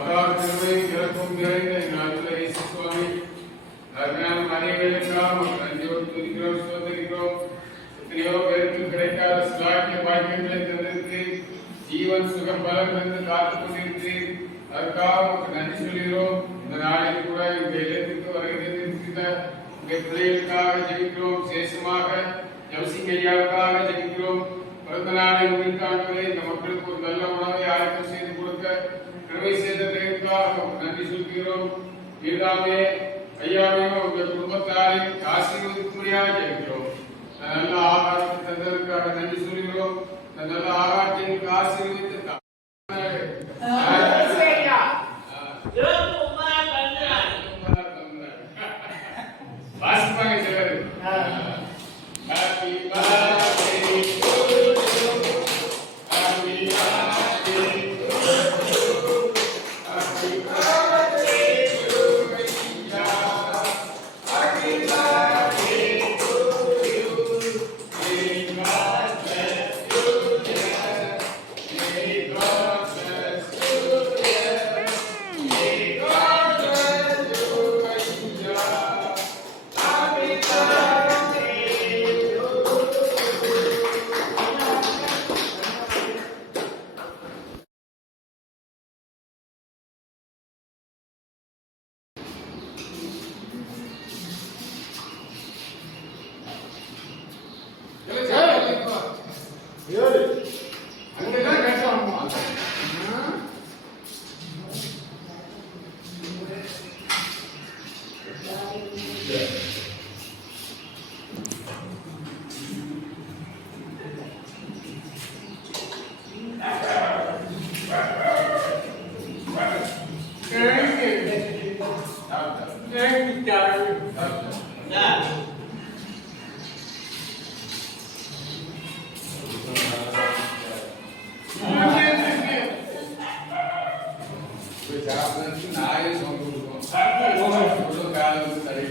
மகார் திருவை இறக்கும் நிறைந்த நாட்டில் இயேசு சுவாமி அருமையான மனைவிகளுக்காக நன்றியோடு துதிக்கிறோம் சோதரிக்கிறோம். எத்தனையோ பேருக்கு கிடைக்காத சிலாக்கிய பாக்கியங்களை தந்திருக்கு, ஜீவன் சுகம் பலம் என்று காத்துக் கொண்டிருக்கிறேன். அதற்காக உங்களுக்கு நன்றி சொல்கிறோம். இந்த நாளில் கூட இந்த இல்லத்திற்கு வருகை தந்திருக்கிற உங்கள் பிள்ளைகளுக்காக ஜெபிக்கிறோம். விசேஷமாக ஜவசிங்கையாவுக்காக ஜெபிக்கிறோம். பிறந்த நாளை முன்னிட்டாண்டவரை இந்த மக்களுக்கு ஒரு நல்ல உணவை ஆயத்தம் செய்து கொடுக்க கிருபை செய்ததற்காக நன்றி சொல்கிறோம். வீடாமே ஐயாவே உங்கள் குடும்பத்தாரை ஆசீர்வதிக்கும்படியாக ஜெபிக்கிறோம். நல்ல ஆகாரத்தை தந்ததற்காக நன்றி சொல்கிறோம். நல்ல ஆகாரத்தை ஆசீர்வதித்து வாசிப்பாங்க சிலர். நாயே சொல்லுவோம் காலம் தடை